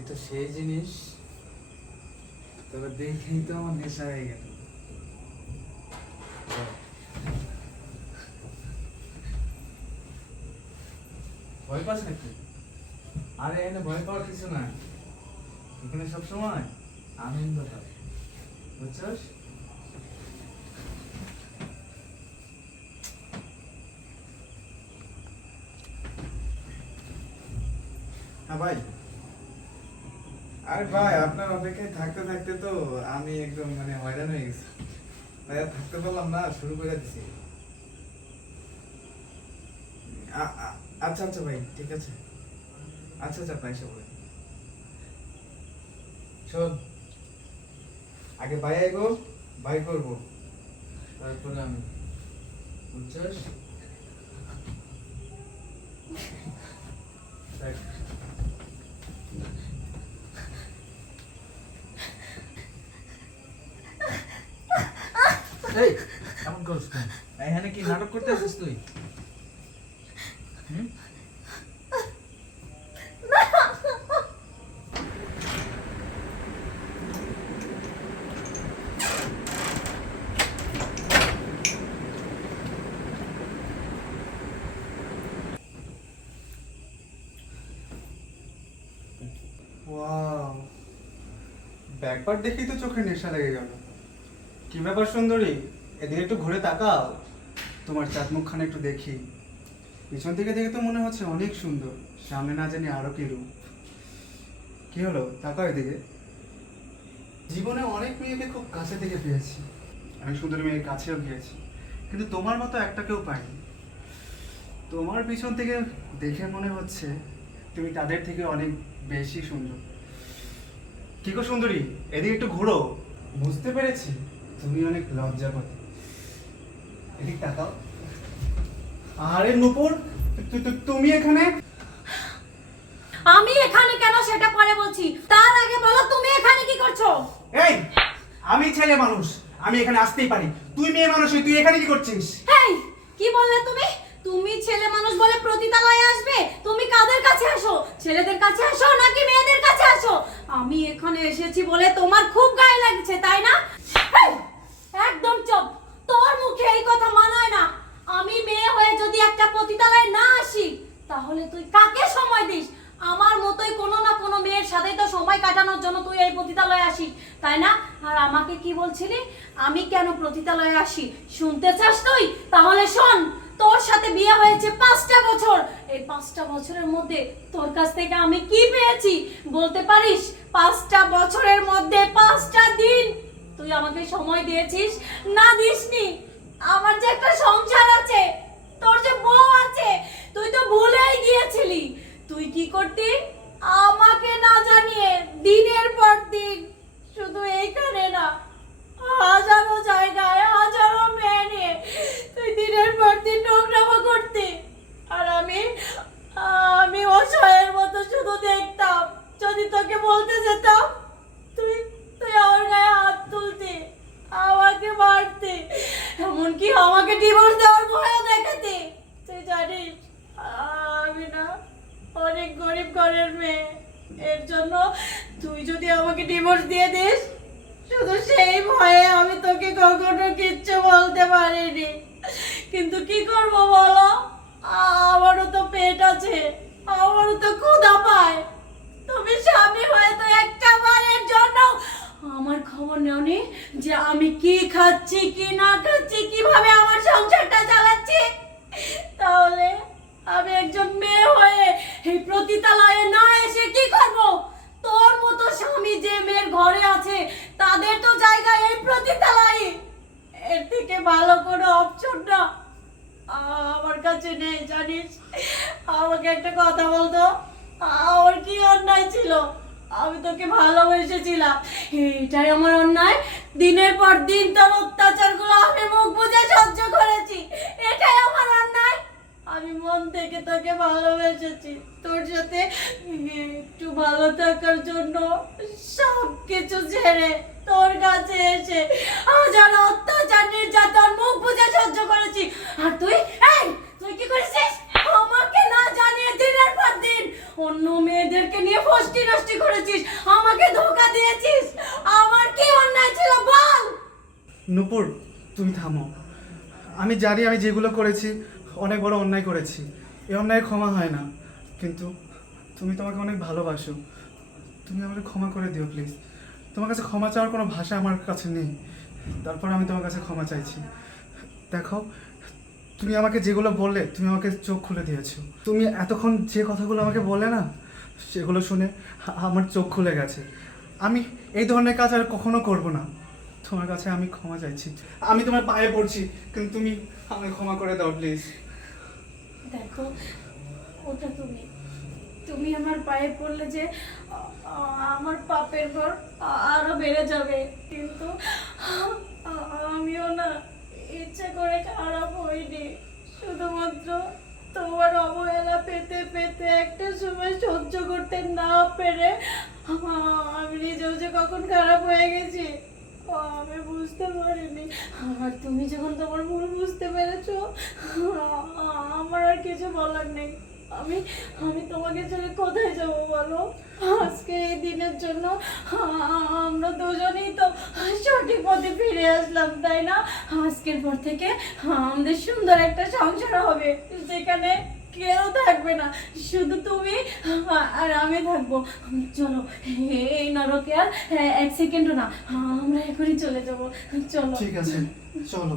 তুই তো সেই জিনিস, তবে দেখেই তো আমার নেশা হয়ে গেল। ভয় পাস নাকি? আরে এখানে ভয় পাওয়ার কিছু নাই, এখানে সবসময় আনন্দ হয়, বুঝছস? হ্যাঁ ভাই। আরে ভাই, আপনার অপেক্ষায় থাকতে থাকতে তো আমি একদম হয়রান হয়ে গেছি ভাই, আর থাকতে পারলাম না, শুরু করে দিছি। আচ্ছা আচ্ছা ভাই, ঠিক আছে। আচ্ছা আচ্ছা, আপনার এসে বলেন। শোন, আগে ভাই আইবো, ভাই করবো, তারপরে আমি, বুঝছস? দেখ, এই এমন করছ কেন? এখানে কি নাটক করতে আসিস তুই? হুম? ওয়াও, ব্যাপার দেখেই তো চোখে নেশা লেগে গেল। কি ব্যাপার সুন্দরী, এদিকে একটু ঘুরে তাকাও, তোমার চাঁদ মুখখানে একটু দেখি। পিছন থেকে দেখে তো মনে হচ্ছে অনেক সুন্দর, সামনে না জানি আরো কি রূপ। কি হলো, তাকাও এদিকে। জীবনে অনেক মেয়েকে খুব কাছে থেকে পেয়েছি, অনেক সুন্দর মেয়ের কাছেও গিয়েছি, কিন্তু তোমার মতো একটাকেও পাইনি। তোমার পিছন থেকে দেখে মনে হচ্ছে তুমি তাদের থেকে অনেক বেশি সুন্দর। কি গো সুন্দরী, এদিকে একটু ঘুরো। বুঝতে পেরেছি তুমি অনেক লজ্জাপতি, এদিক তাকাও। আরে নূপুর, তুমি এখানে? আমি এখানে কেন সেটা পরে বলছি, তার আগে বলো তুমি এখানে কি করছো? এই, আমি ছেলে মানুষ, আমি এখানে আসতেই পারি। তুই মেয়ে মানুষ, তুই এখানে কি করছিস? এই কি বললে তুমি? তুমি ছেলে মানুষ বলে প্রতিতালয়ে আসবে? তুমি কাদের কাছে আসো? ছেলেদের কাছে আসো নাকি মেয়েদের কাছে আসো? আমি এখানে এসেছি বলে তোমার খুব গায়ে লাগছে, তাই না? এই, একদম চুপ। তোর মুখে এই কথা মানায় না। আমি মেয়ে হয়ে যদি একটা প্রতিতালয়ে না আসি, তাহলে তুই কাকে সময় দিস? আমার মতোই কোনো না কোনো মেয়ের সাথেই তো সময় কাটানোর জন্য তুই এই প্রতিতালয়ে আসিস, তাই না? আর আমাকে কি বলছিলি আমি কেন প্রতিতালয়ে আসি, শুনতে চাস তুই? তাহলে শোন, তোর সাথে বিয়ে হয়েছে 5টা বছর। এই 5টা বছরের মধ্যে তোর কাছ থেকে আমি কি পেয়েছি বলতে পারিস? 5টা বছরের মধ্যে 5টা দিন তুই আমাকে সময় দিয়েছিস না দিসনি? আমার যে একটা সংসার আছে, তোর যে বউ আছে, তুই তো ভুলেই গিয়েছিলি। তুই কি করতি? আমাকে না জানিয়ে দিনের পর দিন শুধু এইখানে না, হাজারো জায়গায় হাজারো মেয়ে নিয়ে তুই দিনের পর দিন নোংরামো করতি। আর আমি আমি অসহায়ের মতো শুধু দেখতাম। যদি তোকে বলতে যেতাম, তুই তুই আমার গায়ে হাত তুলতি, আমাকে মারতি, এমনকি আমাকে ডিভোর্স দেওয়ার ভয়ও দেখাতি। তুই জানিস আমি না অনেক গরিব ঘরের মেয়ে, এর জন্য তুই যদি আমাকে ডিভোর্স দিয়ে দিস, শুধু সেই ভয়ে আমি তোকে কখনো কিচ্ছু বলতে পারিনি। কিন্তু কি করব বলো, আমারও তো পেট আছে, আমারও তো ক্ষুধা পায়। তুমি স্বামী হয়ে তো একটা বারের জন্য আমার খবর নেওনি যে আমি কি খাচ্ছি কি না খাচ্ছি, কিভাবে আমার সংসারটা চালাচ্ছি। তাহলে আমি একজন মেয়ে হয়ে এই প্রতিতালয়ে না এসে কি করব? তোর মতো স্বামী যে মেয়ের ঘরে আছে, তাদের তো জায়গা এই প্রতিতালয়। এর থেকে ভালো কোনো অপশন না আমার কাছে নেই, জানিস? আমাকে একটা কথা বলতো, আমার কি অন্যায় ছিল? আমি তোকে ভালোবেসেছিলাম, এটাই আমার অন্যায়? দিনের পর দিন তোর অত্যাচারগুলো আমি মুখ বুজে সহ্য করেছি, এটাই আমার অন্যায়? আমি মন থেকে তোকে ভালোবেসেছি, তোর সাথে একটু ভালো থাকার জন্য সব কিছু ছেড়ে তোর কাছে এসে হাজার অত্যাচার নির্যাতন মুখ বুজে সহ্য করেছি। আর তুই তুই কি করেছিস? আমাকে না জানিয়ে দিনের পর দিন অন্য মেয়েদেরকে নিয়ে ফষ্টি নষ্টি করেছিস, আমাকে ধোকা দিয়েছিস। আমার কি অন্যায় ছিল বল? নূপুর, তুমি থামো। আমি জানি আমি যেগুলো করেছি অনেক বড় অন্যায় করেছি, এই অন্যায় ক্ষমা হয় না। কিন্তু তুমি তোমাকে অনেক ভালোবাসো, তুমি আমাকে ক্ষমা করে দিও প্লিজ। তোমার কাছে ক্ষমা চাওয়ার কোনো ভাষা আমার কাছে নেই, তারপর আমি তোমার কাছে ক্ষমা চাইছি। দেখো, তুমি আমাকে যেগুলো বললে, তুমি আমাকে চোখ খুলে দিয়েছো। তুমি এতক্ষণ যে কথাগুলো আমাকে বললে না, সেগুলো শুনে আমার চোখ খুলে গেছে। আমি এই ধরনের কাজ আর কখনো করব না। তোমার কাছে আমি ক্ষমা চাইছি, আমি তোমার পায়ে পড়ছি, কিন্তু তুমি আমাকে ক্ষমা করে দাও প্লিজ। দেখো, ওটা তুমি তুমি আমার পায়ে পড়লে যে আমার পাপের ঘর আরো বেড়ে যাবে, কিন্তু আমিও না ইচ্ছে করে খারাপ হইনি। শুধুমাত্র তোমার অবহেলা পেতে পেতে একটা সময় সহ্য করতে না পেরে আমি নিজেও যে কখন খারাপ হয়ে গেছি আমি বুঝতে পারিনি। আর তুমি যখন তোমার ভুল বুঝতে পেরেছো, আমার আর কিছু বলার নেই। আমি আমি তোমাকে ছেড়ে কোথায় যাব বলো? আজকে এই দিনের জন্য আমরা দুজনেই তো সঠিক পথে ফিরে আসলাম, তাই না? আজকের পর থেকে আমাদের সুন্দর একটা সংসার হবে, যেখানে কেউ থাকবে না, শুধু তুমি আর আমি থাকবো। চলো, এই নরকে আর এক সেকেন্ডও না, আমরা এখনই চলে যাবো। চলো। ঠিক আছে, চলো।